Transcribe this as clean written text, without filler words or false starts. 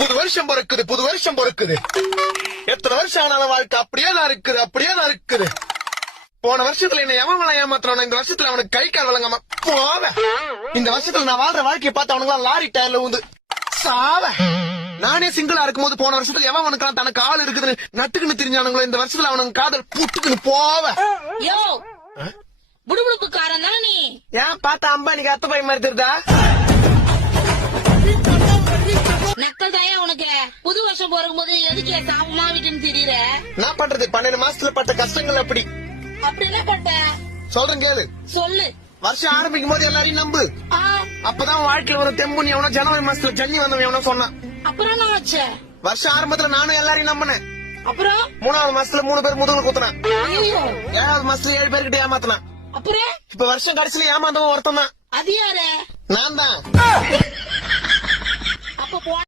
புது வருஷம் பிறக்குது, புது வருஷம் பிறக்குது. எத்தனை வருஷம் ஆனாலும் வாழ்க்கை அப்படியே தான் இருக்குது, அப்படியே தான் இருக்குது. போன வருஷத்துல என்ன எவன் ஏமாத்துறான், இந்த வருஷத்துல அவனுக்கு கை கால் வழங்காம போவ. இந்த வருஷத்துல நான் வாழ்ற வாழ்க்கையை பார்த்து அவனுக்கு லாரி டயர்ல ஊந்து சாவ. நானே சிங்கிளா இருக்கும் போது போன வருஷத்துல எவன் அவனுக்கு தனக்கு ஆள் இருக்குதுன்னு நட்டுக்குன்னு தெரிஞ்சானுங்களோ, இந்த வருஷத்துல அவனுக்கு காதல் புட்டுக்குன்னு போவ. யோ புடுபுடுப்புக்காரன் தானே நீ? ஏன் பார்த்தா அம்பானிக்கு அத்த பை மாதிரி தெரியுதா? நக்கல் தாயா உனக்கு. புது வருஷம் போறக்கும் போது எதுக்கு சாபமா வீட்டுன்னு தெரியுற? நான் பண்றது 12 மாசத்துல பட்ட கஷ்டங்கள் அப்படி. அப்படி என்ன பண்ற? சொல்றேன் கேளு. சொல்லு. வருஷம் ஆரம்பிக்கும் போது எல்லாரையும் நம்பு, ஆ, அப்பதான் வாழ்க்கையில ஒரு தெம்புனி. எவனோ ஜனவரி மாசத்துல ஜன்னி வந்தவன் எவனோ சொன்னான். அப்புறம் என்ன ஆச்சு? வருஷம் ஆரம்பத்துல நானும் எல்லாரையும் நம்பினேன். அப்புறம் 3வது மாசத்துல 3 பேர் முதுகுல குத்துனான். ஐயோ, 7வது மாசத்துல 7 பேர்கிட்ட ஏமாத்தினான். அப்புறம் இப்ப வருஷம் கடைசியில ஏமாந்தவன் ஒருத்தன் தான். அது யாரு? நான் தான். அப்ப போ